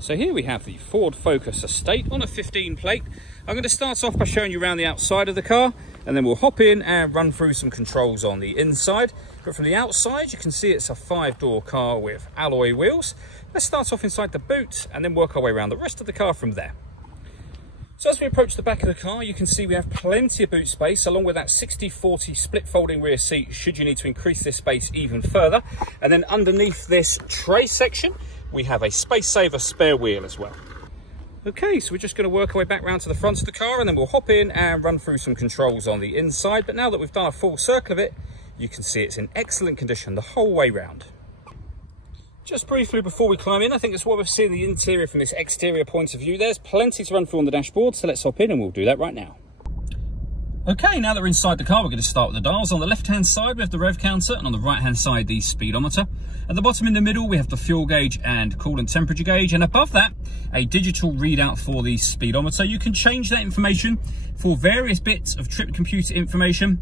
So here we have the Ford Focus Estate on a 15 plate. I'm going to start off by showing you around the outside of the car, and then we'll hop in and run through some controls on the inside. But from the outside, you can see it's a 5-door car with alloy wheels. Let's start off inside the boot and then work our way around the rest of the car from there. So as we approach the back of the car, you can see we have plenty of boot space, along with that 60/40 split folding rear seat, should you need to increase this space even further. And then underneath this tray section, we have a space saver spare wheel as well. Okay, so we're just going to work our way back round to the front of the car, and then we'll hop in and run through some controls on the inside. But now that we've done a full circle of it, you can see it's in excellent condition the whole way round. Just briefly before we climb in, I think it's what we're seeing the interior from this exterior point of view. There's plenty to run through on the dashboard, so let's hop in and we'll do that right now. Okay, now that we're inside the car, we're going to start with the dials. On the left-hand side, we have the rev counter, and on the right-hand side, the speedometer. At the bottom in the middle, we have the fuel gauge and coolant temperature gauge, and above that, a digital readout for the speedometer. You can change that information for various bits of trip computer information,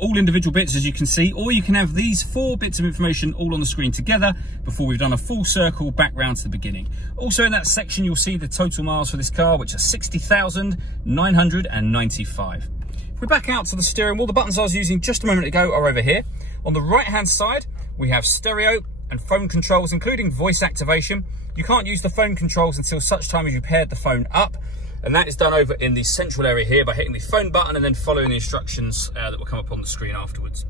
all individual bits as you can see, or you can have these 4 bits of information all on the screen together before we've done a full circle back round to the beginning. Also in that section, you'll see the total miles for this car, which are 60,995. If we back out to the steering wheel, the buttons I was using just a moment ago are over here. On the right hand side, we have stereo and phone controls, including voice activation. You can't use the phone controls until such time as you paired the phone up. And that is done over in the central area here by hitting the phone button and then following the instructions that will come up on the screen afterwards.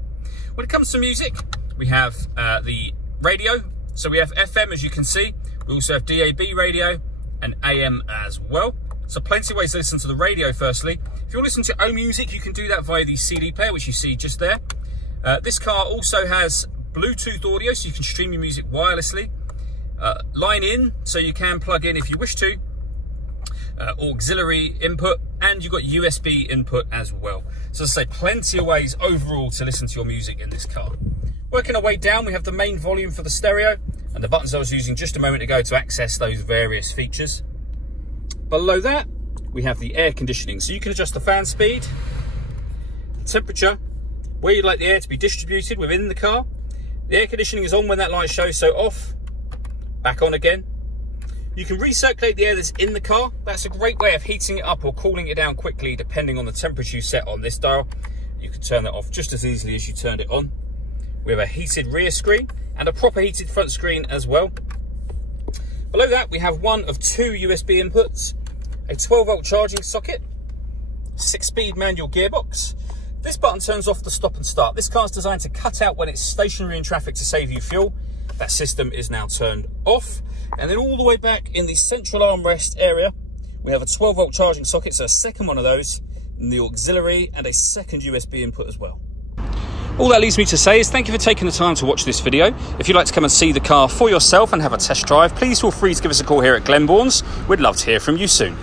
When it comes to music, we have the radio. So we have FM, as you can see. We also have DAB radio and AM as well. So plenty of ways to listen to the radio firstly. If you want to listen to your own music, you can do that via the CD player, which you see just there. This car also has Bluetooth audio, so you can stream your music wirelessly. Line in, so you can plug in if you wish to. Auxiliary input, and you've got USB input as well. So as I say, plenty of ways overall to listen to your music in this car. Working our way down, we have the main volume for the stereo and the buttons I was using just a moment ago to access those various features. Below that, we have the air conditioning. So you can adjust the fan speed, the temperature, where you'd like the air to be distributed within the car. The air conditioning is on when that light shows, so off, back on again. You can recirculate the air that's in the car. That's a great way of heating it up or cooling it down quickly, depending on the temperature you set on this dial. You can turn that off just as easily as you turned it on. We have a heated rear screen and a proper heated front screen as well. Below that, we have one of 2 USB inputs, a 12-volt charging socket, 6-speed manual gearbox. This button turns off the stop and start. This car is designed to cut out when it's stationary in traffic to save you fuel. That system is now turned off. And then all the way back in the central armrest area, we have a 12-volt charging socket, so a second one of those, and the auxiliary and a second USB input as well. All that leaves me to say is thank you for taking the time to watch this video. If you'd like to come and see the car for yourself and have a test drive, please feel free to give us a call here at Glenbourne's. We'd love to hear from you soon.